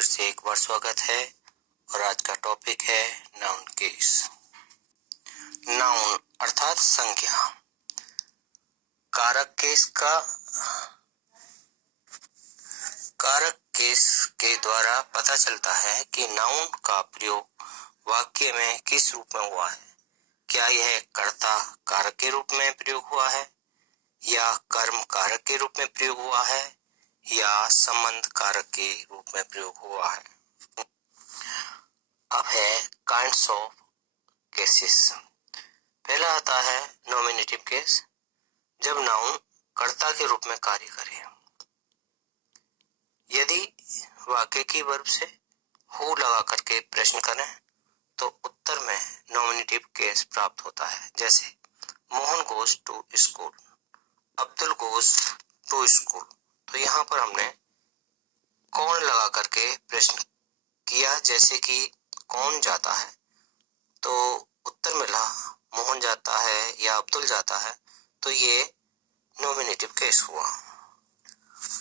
फिर से एक बार स्वागत है और आज का टॉपिक है नाउन केस। नाउन अर्थात संज्ञा। कारक केस के द्वारा पता चलता है कि नाउन का प्रयोग वाक्य में किस रूप में हुआ है। क्या यह कर्ता कारक के रूप में प्रयोग हुआ है या कर्म कारक के रूप में प्रयोग हुआ है या संबंध कारक के रूप में प्रयोग हुआ है। अब है काइंड्स ऑफ केसेस। पहला आता है नॉमिनेटिव केस, जब नाउन कर्ता के रूप में कार्य करे। यदि वाक्य की वर्ब से हु लगा करके प्रश्न करें तो उत्तर में नॉमिनेटिव केस प्राप्त होता है। जैसे Mohan goes to school, Abdul goes to school. तो यहाँ पर हमने कौन लगा करके प्रश्न किया, जैसे कि कौन जाता है, तो उत्तर मिला मोहन जाता है या अब्दुल जाता है, तो ये नॉमिनेटिव केस हुआ,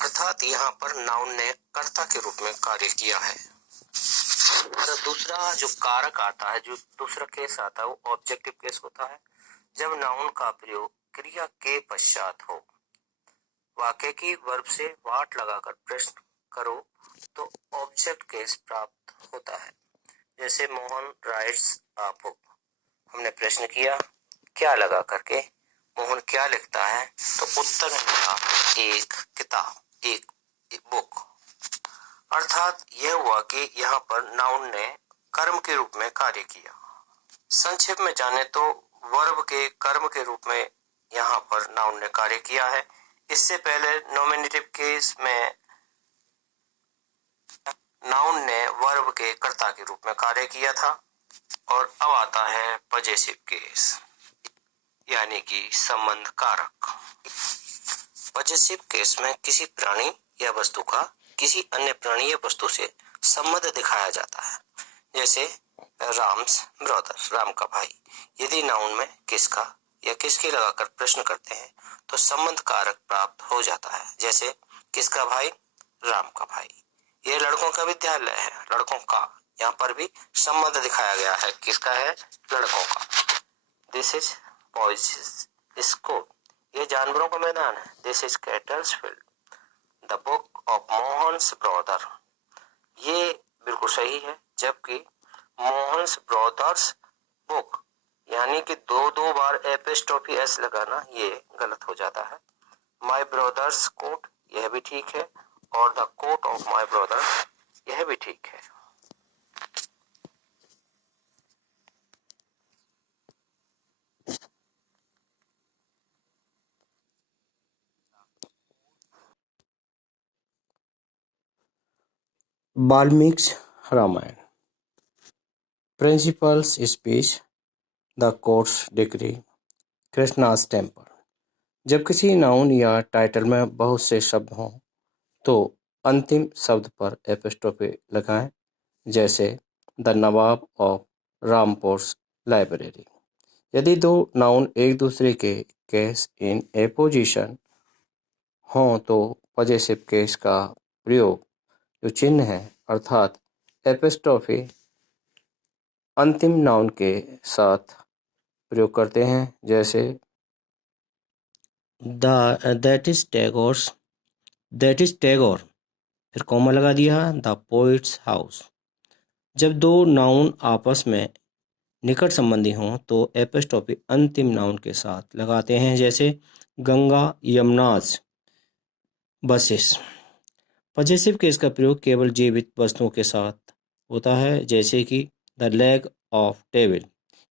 अर्थात यहाँ पर नाउन ने कर्ता के रूप में कार्य किया है। और दूसरा जो कारक आता है, जो दूसरा केस आता है, वो ऑब्जेक्टिव केस होता है, जब नाउन का प्रयोग क्रिया के पश्चात हो। वाक्य की वर्ब से वाट लगाकर प्रश्न करो तो ऑब्जेक्ट केस प्राप्त होता है। जैसे मोहन राइट्स अ बुक, हमने प्रश्न किया क्या लगा करके, मोहन क्या लिखता है, तो उत्तर मिला एक किताब, एक बुक। अर्थात यह हुआ कि यहाँ पर नाउन ने कर्म के रूप में कार्य किया। संक्षेप में जाने तो वर्ब के कर्म के रूप में यहाँ पर नाउन ने कार्य किया है। इससे पहले नॉमिनेटिव केस में नाउन ने वर्ब के कर्ता के रूप में कार्य किया था। और अब आता है पजेसिव केस, यानी कि संबंध कारक। पजेसिव केस में किसी प्राणी या वस्तु का किसी अन्य प्राणी या वस्तु से संबंध दिखाया जाता है। जैसे राम्स ब्रदर, राम का भाई। यदि नाउन में किसका या किसकी लगाकर प्रश्न करते हैं तो संबंध कारक प्राप्त हो जाता है। जैसे किसका भाई, राम का भाई। यह लड़कों का विद्यालय है, लड़कों का, यहाँ पर भी संबंध दिखाया गया है, किसका है, लड़कों का। दिस इज बॉयज स्कूल, ये जानवरों का मैदान है। This is kettles field, the book of Mohan's brother, ये बिल्कुल सही है। जबकि मोहन्स ब्रदर्स बुक, यानी कि दो बार एपिस्ट्रोफी एस लगाना, ये गलत हो जाता है। माई ब्रदर्स कोट, यह भी ठीक है, और the coat of my brother, यह भी ठीक है। Valmiki Ramayana. Principal's speech, the court's degree, Krishna's temple. जब किसी नाउन या टाइटल में बहुत से शब्द हों तो अंतिम शब्द पर एपिस्ट्रोफी लगाएं। जैसे द नवाब ऑफ रामपुर्स लाइब्रेरी। यदि दो नाउन एक दूसरे के केस इन ए पोजीशन हों तो पजेसिव केस का प्रयोग जो चिन्ह है अर्थात एपिस्ट्रोफी अंतिम नाउन के साथ प्रयोग करते हैं। जैसे दैट इज टैगोर, फिर कॉमा लगा दिया, द पोइट्स हाउस। जब दो नाउन आपस में निकट संबंधी हों तो एपिस्ट्रोफी अंतिम नाउन के साथ लगाते हैं। जैसे गंगा यमुनाज बसेस। पजेसिव केस का प्रयोग केवल जीवित वस्तुओं के साथ होता है, जैसे कि द लेग ऑफ टेबल,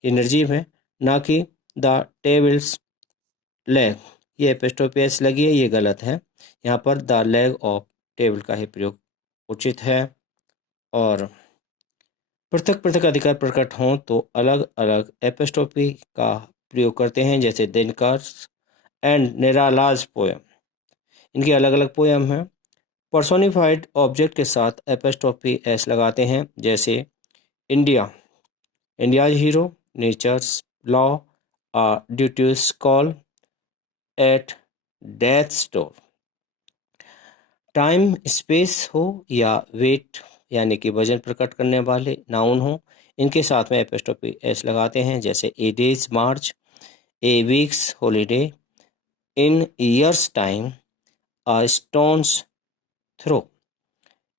ये निर्जीव है, ना कि द टेबल्स लेग। ये एपिस्ट्रोफी एस लगी है, ये गलत है। यहाँ पर द लेग ऑफ टेबल का ही प्रयोग उचित है। और पृथक पृथक अधिकार प्रकट हों तो अलग अलग एपिस्ट्रोफी का प्रयोग करते हैं। जैसे दिनकर एंड निरालाज पोयम, इनके अलग अलग पोयम हैं। पर्सोनिफाइड ऑब्जेक्ट के साथ एपिस्ट्रोफी एस लगाते हैं। जैसे India, India's hero, nature's law, duty's call at death's door. Time space हो या वेट यानी कि वजन प्रकट करने वाले नाउन हो, इनके साथ में एपोस्ट्रोफी एस लगाते हैं। जैसे a day's march, a week's holiday, in year's time, a stone's throw,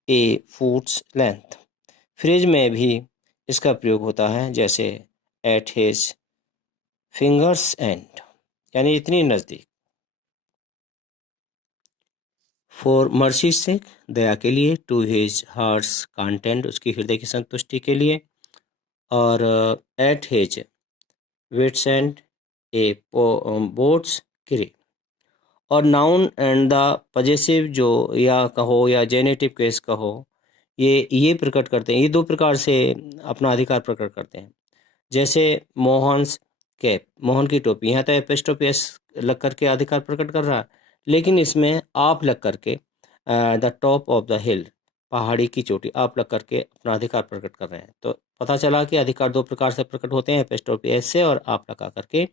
a foot's length. Phrase में भी इसका प्रयोग होता है, जैसे एट हिज फिंगर्स एंड, यानी इतनी नज़दीक। फॉर मर्सी से, दया के लिए। टू हिज हार्ट्स कंटेंट, उसकी हृदय की संतुष्टि के लिए। और at his wits end, a boat's crew. और नाउन एंड द पजेसिव जो या कहो या जेनेटिव केस कहो, ये प्रकट करते हैं, ये दो प्रकार से अपना अधिकार प्रकट करते हैं। जैसे मोहन्स कैप, मोहन की टोपी, यहाँ तो एपोस्ट्रोफी एस लग करके अधिकार प्रकट कर रहा है, लेकिन इसमें आप लग करके द टॉप ऑफ द हिल, पहाड़ी की चोटी, आप लग करके अपना अधिकार प्रकट कर रहे हैं। तो पता चला कि अधिकार दो प्रकार से प्रकट होते हैं, एपोस्ट्रोफी एस से और आप लगा करके।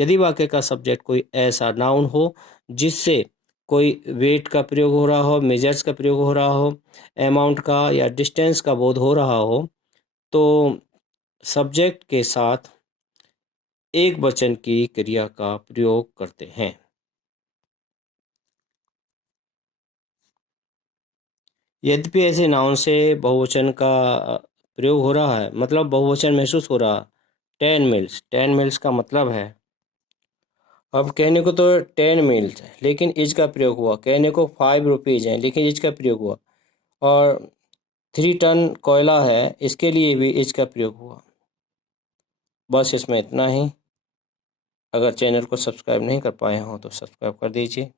यदि वाक्य का सब्जेक्ट कोई ऐसा नाउन हो जिससे कोई वेट का प्रयोग हो रहा हो, मेजर्स का प्रयोग हो रहा हो, अमाउंट का या डिस्टेंस का बोध हो रहा हो, तो सब्जेक्ट के साथ एक वचन की क्रिया का प्रयोग करते हैं। यद्यपि ऐसे नाउन से बहुवचन का प्रयोग हो रहा है, मतलब बहुवचन महसूस हो रहा। 10 मील्स, 10 मील्स का मतलब है, अब कहने को तो 10 मील्स है, लेकिन इज का प्रयोग हुआ। कहने को 5 रुपीज़ है, लेकिन इज का प्रयोग हुआ। और 3 टन कोयला है, इसके लिए भी इज का प्रयोग हुआ। बस इसमें इतना ही। अगर चैनल को सब्सक्राइब नहीं कर पाए हों तो सब्सक्राइब कर दीजिए।